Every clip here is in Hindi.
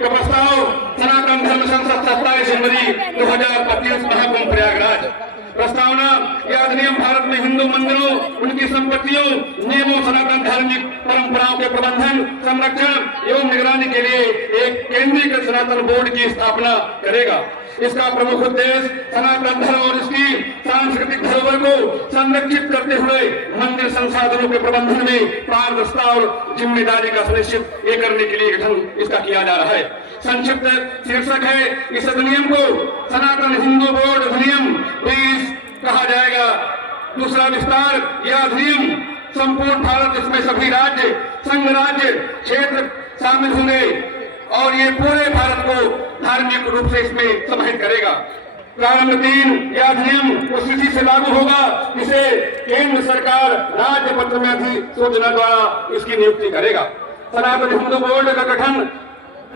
का प्रस्ताव सनातन धर्म संसद 27 जनवरी 2025 महाकुंभ प्रयागराज। प्रस्तावना यह अधिनियम भारत में हिंदू मंदिरों, उनकी संपत्तियों, नियमों, सनातन धार्मिक परंपराओं के प्रबंधन, संरक्षण एवं निगरानी के लिए एक केंद्रीय सनातन बोर्ड की स्थापना करेगा। इसका प्रमुख उद्देश्य सनातन धर्म और इसकी सांस्कृतिक धरोहर को संरक्षित करते हुए मंदिर संसाधनों के प्रबंधन में पारदर्शिता और जिम्मेदारी का सुनिश्चित ये करने के लिए गठन इसका किया जा रहा है। संक्षिप्त शीर्षक है इस अधिनियम को सनातन हिंदू बोर्ड अधिनियम 20 कहा जाएगा। दूसरा विस्तार, यह अधिनियम संपूर्ण भारत, इसमें सभी राज्य, संघ राज्य, क्षेत्र शामिल होंगे और ये पूरे भारत को धार्मिक रूप से इसमें समाहित करेगा। प्रारंभ 3, यह अधिनियम उस तिथि से लागू होगा जिसे केंद्र सरकार राज्य पत्र में अधिसूचना द्वारा इसकी नियुक्ति करेगा। सनातन हिंदू बोर्ड का गठन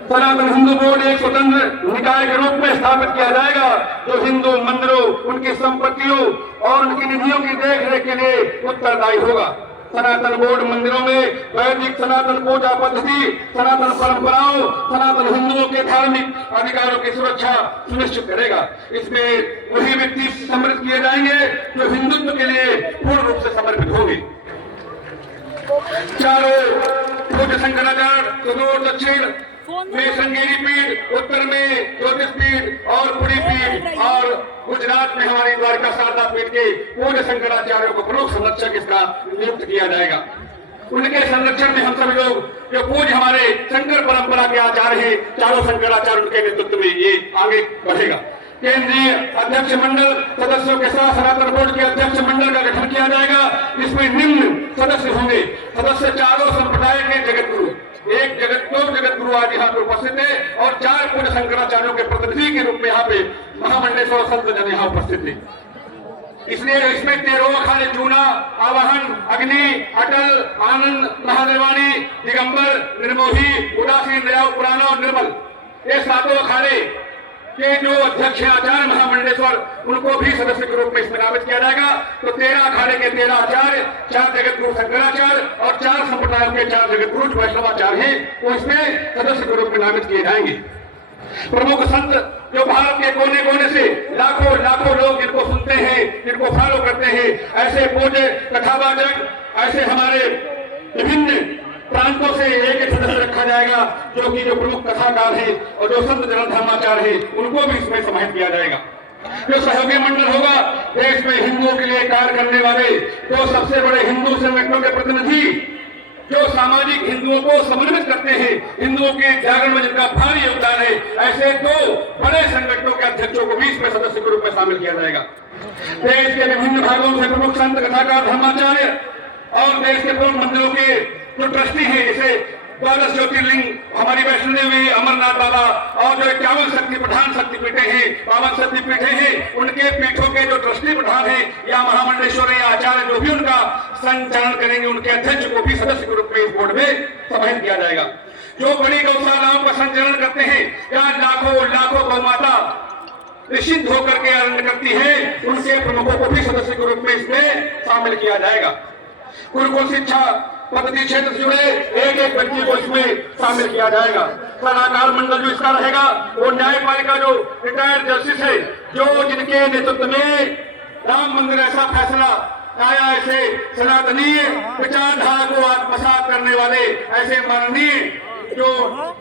सनातन हिंदू बोर्ड एक स्वतंत्र निकाय के रूप में स्थापित किया जाएगा जो हिंदू मंदिरों, उनकी संपत्तियों और उनकी निधियों की देखरेख के लिए उत्तरदायी होगा। सनातन बोर्ड मंदिरों में वैदिक सनातन पूजा पद्धति, सनातन परंपराओं, सनातन हिंदुओं के धार्मिक अधिकारों की सुरक्षा सुनिश्चित करेगा। इसमें वही व्यक्ति सम्मिलित किए जाएंगे जो हिंदुत्व के लिए पूर्ण रूप से समर्पित होंगे। चारों पूज्य शंकराचार्य, सुदूर दक्षिण में श्रृंगेरी पीठ, उत्तर में ज्योतिष पीठ और पुरी पीठ और गुजरात में हमारी द्वारका शारदा पीठ के पूज्य शंकराचार्यों को प्रमुख संरक्षक इसका नियुक्त किया जाएगा। उनके संरक्षण में हम सभी लोग जो पूज्य हमारे शंकर परंपरा के आचार्य हैं, चारों शंकराचार्य, उनके नेतृत्व में ये आगे बढ़ेगा। केंद्रीय अध्यक्ष मंडल सदस्यों के साथ सनातन बोर्ड के अध्यक्ष मंडल का गठन किया जाएगा। इसमें निम्न सदस्य होंगे। सदस्य चारों संप्रदाय के जगत गुरु, दो जगत गुरु आज यहाँ पे उपस्थित है और 4 पूज्य शंकराचार्यों के प्रतिनिधि के रूप में यहाँ पे महामंडलेश्वर संत जन यहाँ उपस्थित है। इसलिए इसमें 13 अखाड़े चूना, आवाहन, अग्नि, अटल, आनंद, महादेवानी, दिगंबर, निर्मोही, उदासीन, दयाल, पुराना और निर्मल, ये 7 अखाड़े के जो अध्यक्ष हैं आचार्य महामंडलेश्वर, उनको भी सदस्य के रूप में इसमें नामित किया जाएगा। तो 13 अखाड़े के 13 आचार्य, 4 जगत गुरु शंकराचार्य और 4 संप्रदायों के 4 जगत गुरु जो वैष्णवाचार्य हैं, वो इसमें सदस्य के रूप में नामित किए जाएंगे। प्रमुख संत जो भारत के कोने कोने से लाखों लाखों लोग जिनको सुनते हैं, जिनको फॉलो करते हैं, ऐसे पूज्य कथावाचक, ऐसे हमारे विभिन्न प्रांतों से एक सदस्य रखा जाएगा जो प्रमुख कथाकार हैं और जो संत जन धर्माचार्य हैं, उनको भी इसमें समाहित किया जाएगा। जो सहयोगी मंडल होगा, देश में हिंदुओं के लिए कार्य करने वाले जो सबसे बड़े हिंदू संगठनों के प्रतिनिधि, जो सामाजिक हिंदुओं को समन्वित करते हैं, हिंदुओं के जागरण में जिनका भारी योगदान है, ऐसे 2 बड़े संगठनों के अध्यक्षों को भी इसमें सदस्य के रूप में शामिल किया जाएगा। देश के विभिन्न भागों से प्रमुख संत कथाकार धर्माचार्य और देश के प्रमुख मंदिरों के जो ट्रस्टी है, जैसे 12 ज्योतिर्लिंग, हमारी वैष्णो देवी, अमरनाथ बाबा और जो 51 शक्ति प्रधान शक्तिपीठे हैं, 52 शक्तिपीठे हैं, उनके पीठों के जो ट्रस्टी प्रधान हैं या महामंडलेश्वर या आचार्य जो भी उनका संचालन करेंगे, उनके अध्यक्ष को भी सदस्य के रूप में इस बोर्ड में समाहित किया जाएगा। जो बड़ी गौशालाओं का संचालन करते हैं, जहाँ लाखों गौ माता निश्चित होकर के आनंद करती है, उनके प्रमुखों को भी सदस्य के रूप में इसमें शामिल किया जाएगा। गुरुकुल शिक्षा पद्धति क्षेत्र से जुड़े एक व्यक्ति को इसमें शामिल किया जाएगा। सलाहकार मंडल जो इसका रहेगा वो न्यायपालिका जो रिटायर्ड जस्टिस है, जो जिनके नेतृत्व में राम मंदिर ऐसा फैसला आया, ऐसे सनातनीय विचारधारा को आत्मसात करने वाले ऐसे माननीय जो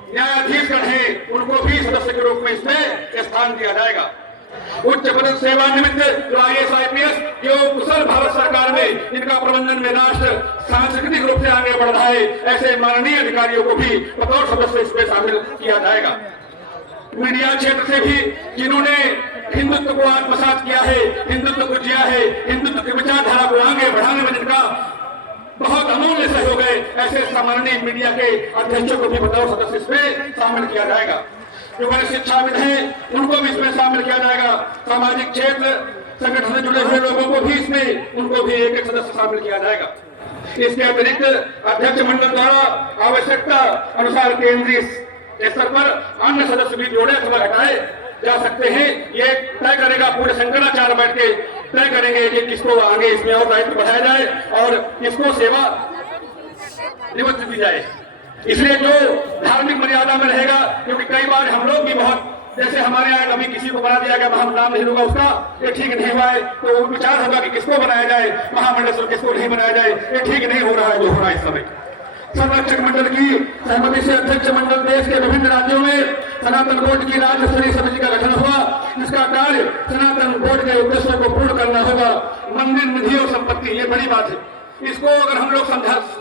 न्यायाधीशगण हैं, उनको भी सदस्य के रूप में इसमें स्थान दिया जाएगा। उच्च पद सेवा निमित्त जो IAS IPS जो कुशल भारत सरकार में जिनका प्रबंधन में राष्ट्र सांस्कृतिक रूप से आगे बढ़ रहा है, ऐसे माननीय अधिकारियों को भी बतौर सदस्य इसमें शामिल किया जाएगा। मीडिया क्षेत्र से भी जिन्होंने हिंदुत्व को आत्मसात किया है, हिंदुत्व को जिया है, हिंदुत्व की विचारधारा को आगे बढ़ाने में जिनका बहुत अमूल्य सहयोग है, ऐसे सामान्य मीडिया के अध्यक्षों को भी बतौर सदस्य इसमें शामिल किया जाएगा। जो बड़े शिक्षाविद हैं, उनको भी इसमें शामिल किया जाएगा। सामाजिक क्षेत्र संगठन से जुड़े हुए लोगों को भी इसमें, उनको भी एक सदस्य शामिल किया जाएगा। इसके अतिरिक्त अध्यक्ष मंडल द्वारा आवश्यकता अनुसार केंद्रीय स्तर पर अन्य सदस्य भी जोड़े अथवा हटाए जा सकते हैं। ये तय करेगा पूरे शंकराचार्य बैठ के तय करेंगे कि किसको आगे इसमें और दायित्व बढ़ाया जाए और किसको सेवा निवृत्त दी जाए। इसलिए जो धार्मिक मर्यादा में रहेगा, क्योंकि कई बार हम लोग भी बहुत, जैसे हमारे यहाँ कभी किसी को बना दिया गया, हम नाम नहीं लूंगा उसका, ये ठीक नहीं हुआ है, तो विचार होगा कि किसको बनाया जाए महामंडलेश्वर, किसको नहीं बनाया जाए, ये ठीक नहीं हो रहा है जो हो रहा है इस समय। संरक्षक मंडल की सहमति से अध्यक्ष मंडल देश के विभिन्न राज्यों में सनातन बोर्ड की राज्य स्तरीय समिति का गठन हुआ। इसका कार्य सनातन बोर्ड के उद्देश्यों को पूर्ण करना होगा। मंदिर निधि और संपत्ति, ये बड़ी बात है, इसको अगर हम लोग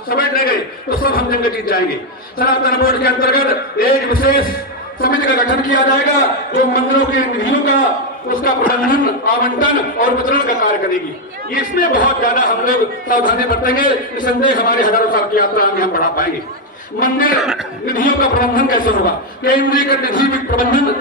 समेट ले गए तो सब हम जंग जीत जाएंगे। सनातन बोर्ड के अंतर्गत एक विशेष समिति का गठन किया जाएगा जो मंदिरों के निधियों का, उसका प्रबंधन, आवंटन और वितरण का कार्य करेगी। इसमें बहुत ज्यादा हम लोग सावधानी बरतेंगे, निसंदेह हमारी हजारों साल की यात्रा आगे हम बढ़ा पाएंगे। मंदिर निधियों का प्रबंधन कैसे होगा? केंद्रीय निधि प्रबंधन,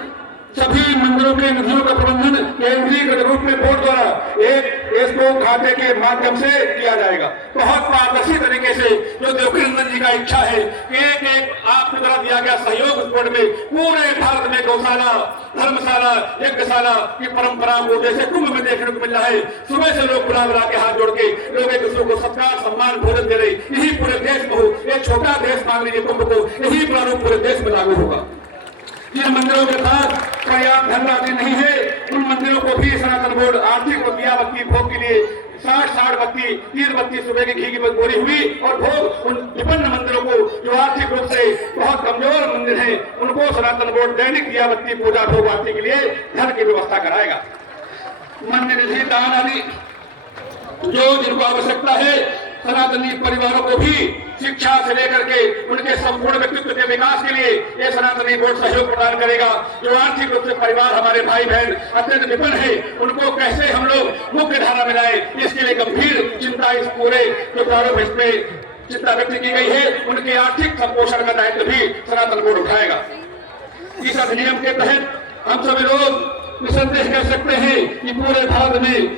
सभी मंदिरों के निधियों का प्रबंधन केंद्रीय रूप में बोर्ड द्वारा एक इसको खाते के माध्यम से किया जाएगा, बहुत पारदर्शी तरीके से। जो देवकीनंदन जी का इच्छा है कि एक एक आपके द्वारा दिया गया सहयोग उस बोर्ड में पूरे भारत में गौशाला, धर्मशाला, यज्ञशाला की परंपरा को जैसे कुंभ में देखने को मिल रहा है, सुबह से लोग बुला बुला के हाथ जोड़ के लोग एक दूसरे को सत्कार सम्मान भोजन दे रहे, यही पूरे देश में हो। एक छोटा देश मान लीजिए कुंभ को, यही प्रारूप पूरे देश में लागू होगा। जिन मंदिरों के पास पर्याप्त धनराशि नहीं है, उन मंदिरों को भी सनातन बोर्ड आर्थिक और दिया बत्ती भोग के लिए 60 बत्ती, 30 बत्ती सुबह की घी की बोरी हुई और भोग उन विभिन्न मंदिरों को जो आर्थिक रूप से बहुत कमजोर मंदिर हैं, उनको सनातन बोर्ड दैनिक दिया बत्ती पूजा भोग आरती के लिए धन की व्यवस्था कराएगा। मंदिर निधि दान आदि जो जिनको आवश्यकता है, सनातनी परिवारों को भी शिक्षा से लेकर के उनके संपूर्ण व्यक्तित्व के विकास के लिए ये सनातनी बोर्ड सहयोग प्रदान करेगा। जो आर्थिक रूप से परिवार हमारे भाई बहन अत्यंत विपन्न है, उनको कैसे हम लोग मुख्य धारा में लाए, इसके लिए गंभीर चिंता इस पूरे जो प्रारूप इसमें चिंता व्यक्त की गई है, उनके आर्थिक संपोषण का दायित्व भी सनातन बोर्ड उठाएगा। इस अधिनियम के तहत हम सभी लोग निसंदेह कह सकते हैं कि पूरे भारत में